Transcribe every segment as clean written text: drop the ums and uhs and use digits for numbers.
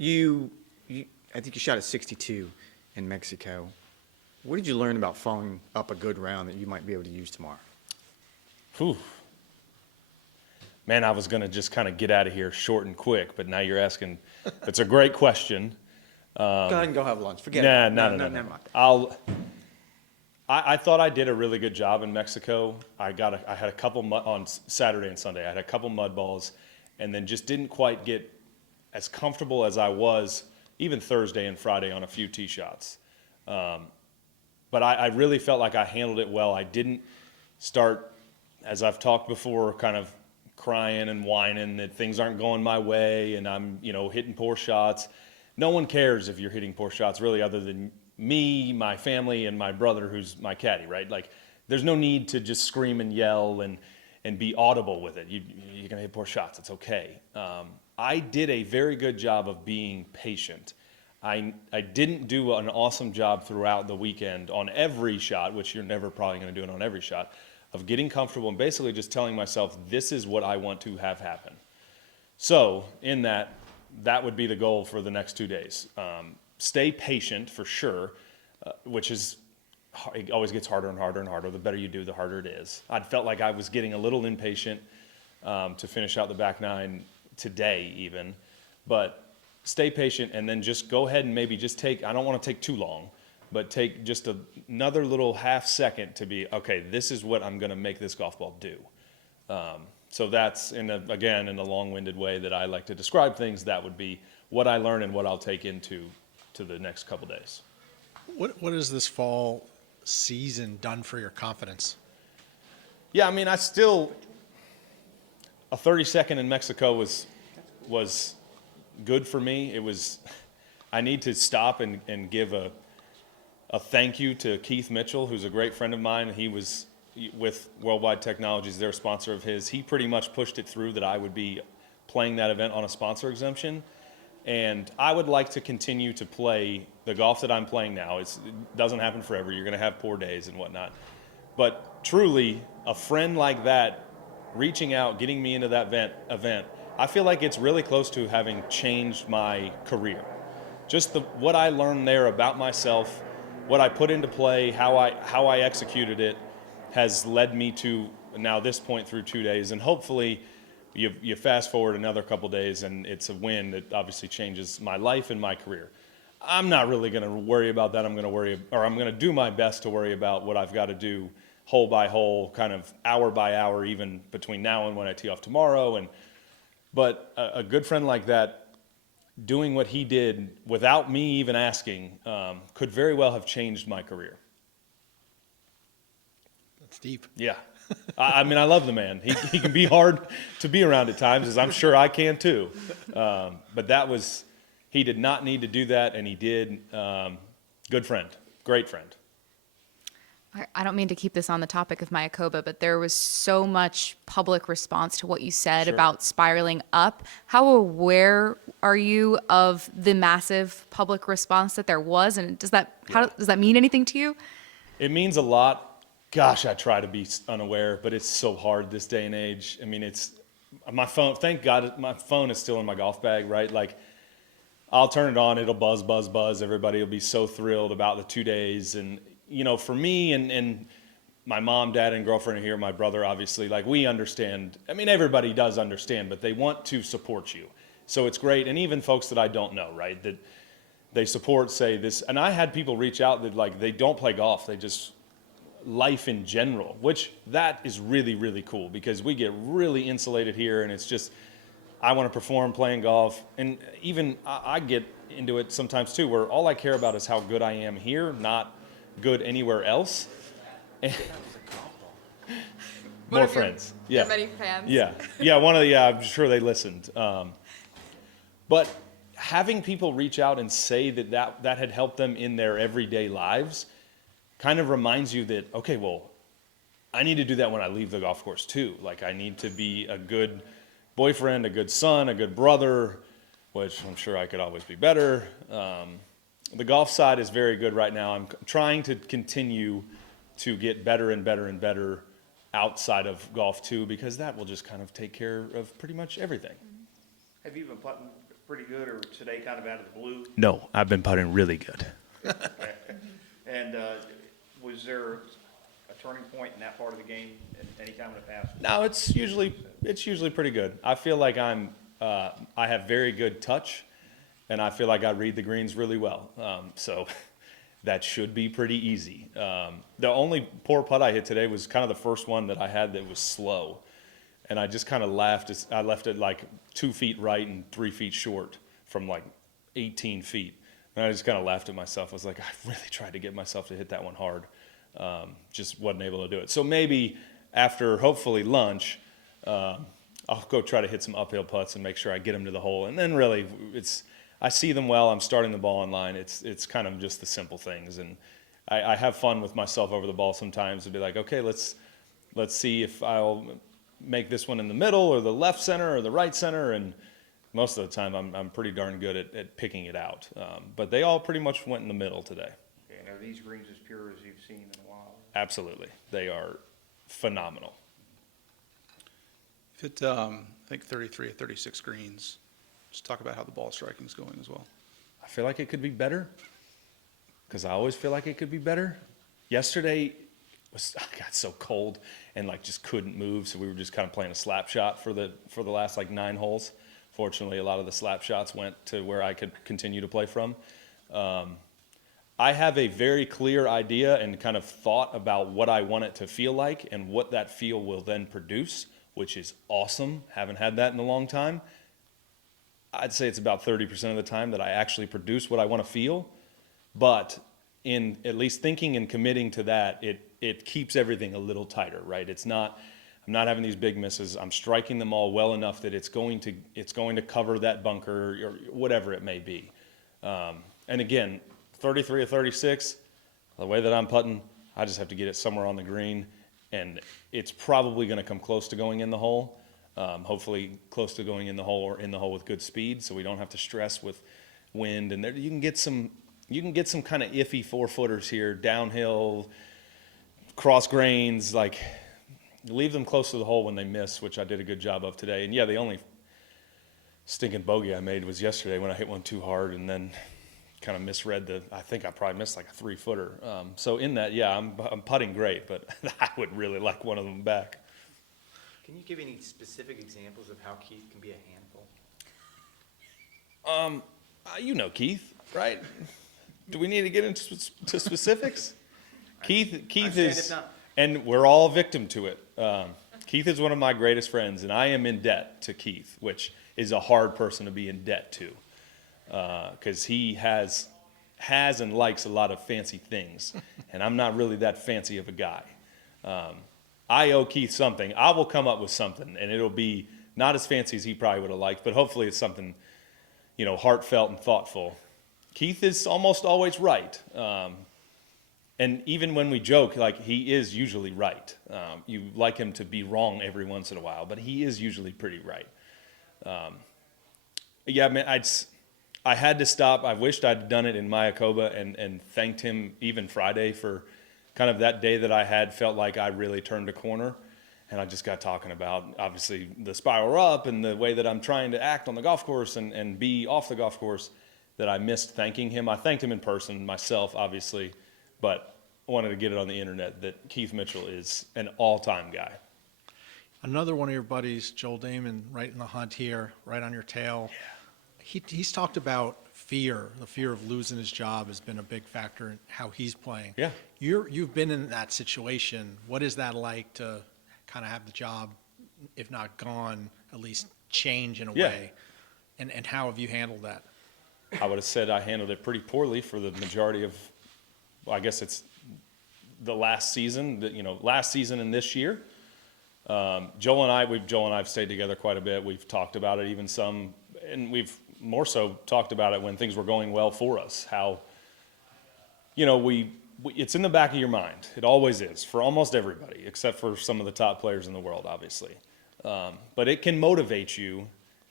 I think you shot a 62 in Mexico. What did you learn about following up a good round that you might be able to use tomorrow? Whew. Man, I was going to just kind of get out of here short and quick, but now you're asking. It's a great question. Go ahead and go have lunch. Forget it. No. Never mind. I thought I did a really good job in Mexico. I had a couple on Saturday and Sunday. I had a couple mud balls, and then just didn't quite get as comfortable as I was even Thursday and Friday on a few tee shots. But I really felt like I handled it well. I didn't start, as I've talked before, kind of crying and whining that things aren't going my way and I'm, hitting poor shots. No one cares if you're hitting poor shots, really, other than me, my family, and my brother, who's my caddy, right? Like, there's no need to just scream and yell and be audible with it. You're gonna hit poor shots, it's okay. I did a very good job of being patient. I didn't do an awesome job throughout the weekend on every shot, which you're never probably gonna do it on every shot, of getting comfortable and basically just telling myself, this is what I want to have happen. So in that would be the goal for the next 2 days. Stay patient for sure, which is, it always gets harder and harder and harder. The better you do, the harder it is. I felt like I was getting a little impatient to finish out the back nine today even, but stay patient and then just go ahead and maybe just take, I don't want to take too long, but take just another little half second to be, okay, this is what I'm going to make this golf ball do. So that's, again, in a long-winded way that I like to describe things, that would be what I learn and what I'll take into the next couple days. What has this fall season done for your confidence? Yeah, I mean, a 30-second in Mexico was good for me. I need to stop and give a thank you to Keith Mitchell, who's a great friend of mine. He was with Worldwide Technologies, their sponsor of his. He pretty much pushed it through that I would be playing that event on a sponsor exemption. And I would like to continue to play the golf that I'm playing now. It doesn't happen forever. You're going to have poor days and whatnot. But truly, a friend like that, reaching out, getting me into that event, I feel like it's really close to having changed my career. Just what I learned there about myself, what I put into play, how I executed it, has led me to now this point through 2 days. And hopefully, you fast forward another couple days and it's a win that obviously changes my life and my career. I'm not really going to worry about that. I'm going to do my best to worry about what I've got to do hole by hole, kind of hour by hour, even between now and when I tee off tomorrow. But a good friend like that, doing what he did without me even asking, could very well have changed my career. That's deep. Yeah. I mean, I love the man. He can be hard to be around at times, as I'm sure I can too. But he did not need to do that, and he did. Good friend, great friend. I don't mean to keep this on the topic of Mayakoba, but there was so much public response to what you said Sure. about spiraling up. How aware are you of the massive public response that there was, and does that mean anything to you? It means a lot. Gosh, I try to be unaware, but it's so hard this day and age. I mean, it's my phone. Thank God my phone is still in my golf bag, right? Like, I'll turn it on, it'll buzz, buzz, buzz. Everybody will be so thrilled about the 2 days. And, for me and my mom, dad, and girlfriend are here, my brother, obviously, like, we understand. I mean, everybody does understand, but they want to support you. So it's great. And even folks that I don't know, right, that they support, say this. And I had people reach out that, like, they don't play golf. They just life in general, which that is really, really cool because we get really insulated here and it's just, I want to perform playing golf. And even I get into it sometimes too, where all I care about is how good I am here, not good anywhere else. And more friends. Yeah. Many fans. Yeah. I'm sure they listened. But having people reach out and say that had helped them in their everyday lives kind of reminds you that, okay, well, I need to do that when I leave the golf course too. Like, I need to be a good boyfriend, a good son, a good brother, which I'm sure I could always be better. The golf side is very good right now. I'm trying to continue to get better and better and better outside of golf too, because that will just kind of take care of pretty much everything. Have you even pretty good, or today kind of out of the blue? No, I've been putting really good. And was there a turning point in that part of the game at any time in the past? No, it's usually pretty good. I feel like I have very good touch, and I feel like I read the greens really well. So that should be pretty easy. The only poor putt I hit today was kind of the first one that I had that was slow, and I just kind of laughed. I left it like 2 feet right and 3 feet short from like 18 feet. And I just kind of laughed at myself. I was like, I really tried to get myself to hit that one hard. Just wasn't able to do it. So maybe after, hopefully, lunch, I'll go try to hit some uphill putts and make sure I get them to the hole. And then really, I see them well. I'm starting the ball in line. It's kind of just the simple things. And I have fun with myself over the ball sometimes to be like, okay, let's see if I'll make this one in the middle or the left center or the right center. And most of the time, I'm pretty darn good at picking it out. But they all pretty much went in the middle today. And are these greens as pure as you've seen in a while? Absolutely. They are phenomenal. If it, I think 33 or 36 greens, just talk about how the ball striking is going as well. I feel like it could be better because I always feel like it could be better. Yesterday, I got so cold and like just couldn't move, so we were just kind of playing a slap shot for the last like 9 holes. Fortunately, a lot of the slap shots went to where I could continue to play from. I have a very clear idea and kind of thought about what I want it to feel like and what that feel will then produce, which is awesome. Haven't had that in a long time. I'd say it's about 30% of the time that I actually produce what I want to feel. But in at least thinking and committing to that, it keeps everything a little tighter, right? I'm not having these big misses. I'm striking them all well enough that it's going to cover that bunker or whatever it may be. And again, 33 or 36, the way that I'm putting, I just have to get it somewhere on the green, and it's probably going to come close to going in the hole. Hopefully close to going in the hole or in the hole with good speed, so we don't have to stress with wind. And there, you can get some kind of iffy 4-footers here, downhill, cross grains, like leave them close to the hole when they miss, which I did a good job of today. And yeah, the only stinking bogey I made was yesterday when I hit one too hard and then kind of misread I think I probably missed like a 3-footer. So in that, yeah, I'm putting great, but I would really like one of them back. Can you give any specific examples of how Keith can be a handful? You know Keith, right? Do we need to get into specifics? Keith Understand if is, not. and we're all victim to it. Keith is one of my greatest friends, and I am in debt to Keith, which is a hard person to be in debt to, because he has and likes a lot of fancy things, and I'm not really that fancy of a guy. I owe Keith something. I will come up with something, and it'll be not as fancy as he probably would have liked, but hopefully it's something, heartfelt and thoughtful. Keith is almost always right. And even when we joke, like, he is usually right. You like him to be wrong every once in a while, but he is usually pretty right. Yeah, man, I had to stop. I wished I'd done it in Mayakoba and thanked him even Friday for kind of that day that I had felt like I really turned a corner. And I just got talking about, obviously, the spiral up and the way that I'm trying to act on the golf course and be off the golf course, that I missed thanking him. I thanked him in person, myself, obviously, but I wanted to get it on the internet that Keith Mitchell is an all-time guy. Another one of your buddies, Joel Damon, right in the hunt here, right on your tail. Yeah. He's talked about fear. The fear of losing his job has been a big factor in how he's playing. Yeah. You've been in that situation. What is that like to kind of have the job, if not gone, at least change in a way? And how have you handled that? I would have said I handled it pretty poorly for the majority of, well, I guess it's the last season, last season and this year. Joel and I have stayed together quite a bit. We've talked about it even some, and we've more so talked about it when things were going well for us. How, it's in the back of your mind. It always is for almost everybody, except for some of the top players in the world, obviously. But it can motivate you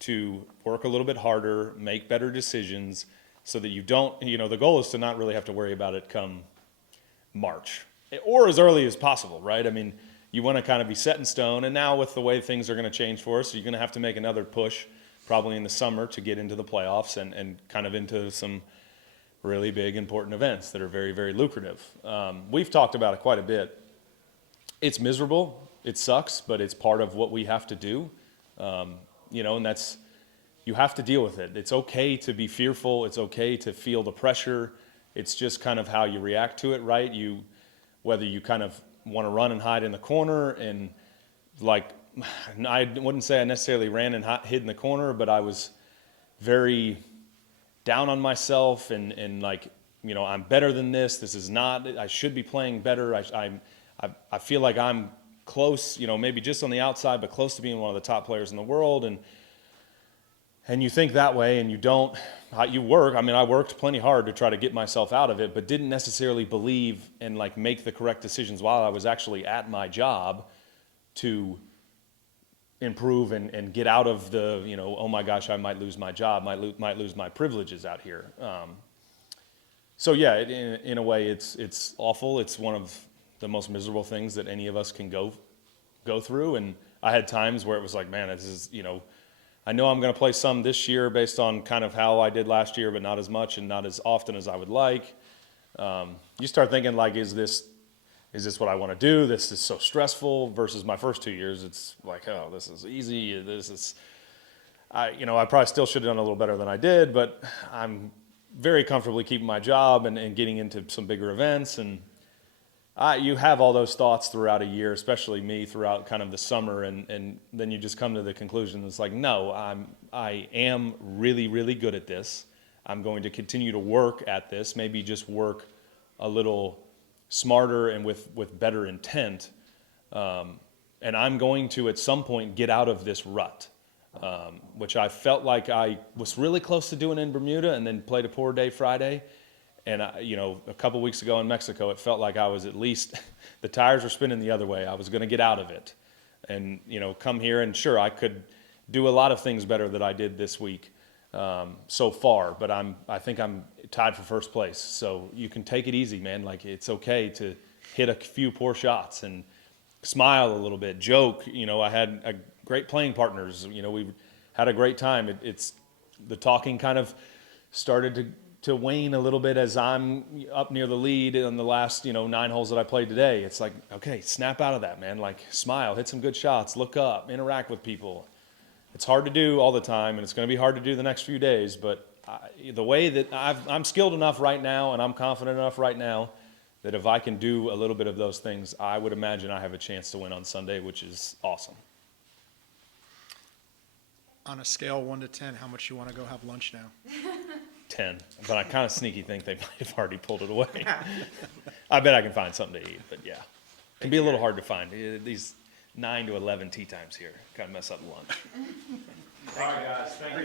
to work a little bit harder, make better decisions, so that you don't, the goal is to not really have to worry about it come March, or as early as possible, right? I mean, you want to kind of be set in stone, and now with the way things are going to change for us, you're going to have to make another push probably in the summer to get into the playoffs and kind of into some really big, important events that are very, very lucrative. We've talked about it quite a bit. It's miserable. It sucks, but it's part of what we have to do. You know, and that's, you have to deal with it. It's okay to be fearful. It's okay to feel the pressure. It's just kind of how you react to it, right? Whether you kind of want to run and hide in the corner, and like, I wouldn't say I necessarily ran and hid in the corner, but I was very down on myself and like, you know, I'm better than this. This is not, I should be playing better. I feel like I'm close, you know, maybe just on the outside, but close to being one of the top players in the world. And you think that way, and you don't, you work. I mean, I worked plenty hard to try to get myself out of it, but didn't necessarily believe and like make the correct decisions while I was actually at my job to improve and get out of the, you know, oh my gosh, I might lose my job, might lose my privileges out here. So yeah, in a way, it's awful. It's one of the most miserable things that any of us can go through. And I had times where it was like, man, this is, you know, I know I'm going to play some this year based on kind of how I did last year, but not as much and not as often as I would like. You start thinking like, is this what I want to do? This is so stressful. Versus my first 2 years, it's like, oh, this is easy. This is, I probably still should have done a little better than I did, but I'm very comfortably keeping my job and getting into some bigger events. And you have all those thoughts throughout a year, especially me throughout kind of the summer, and then you just come to the conclusion it's like, no, I am really, really good at this. I'm going to continue to work at this, maybe just work a little smarter and with better intent. And I'm going to at some point get out of this rut, which I felt like I was really close to doing in Bermuda, and then played a poor day Friday. And, a couple weeks ago in Mexico, it felt like I was at least, the tires were spinning the other way. I was going to get out of it and, come here. And sure, I could do a lot of things better that I did this week so far. But I think I'm tied for first place. So you can take it easy, man. Like, it's okay to hit a few poor shots and smile a little bit, joke. I had great playing partners. We had a great time. It's the talking kind of started to wane a little bit as I'm up near the lead in the last, 9 holes that I played today. It's like, okay, snap out of that, man. Like, smile, hit some good shots, look up, interact with people. It's hard to do all the time, and it's going to be hard to do the next few days, but the way that I'm skilled enough right now, and I'm confident enough right now, that if I can do a little bit of those things, I would imagine I have a chance to win on Sunday, which is awesome. On a scale 1 to 10, how much you want to go have lunch now? 10, but I kind of sneaky think they might have already pulled it away. I bet I can find something to eat, but yeah. It can be a little hard to find. These 9 to 11 tea times here kind of mess up lunch. All right, guys. Thank you.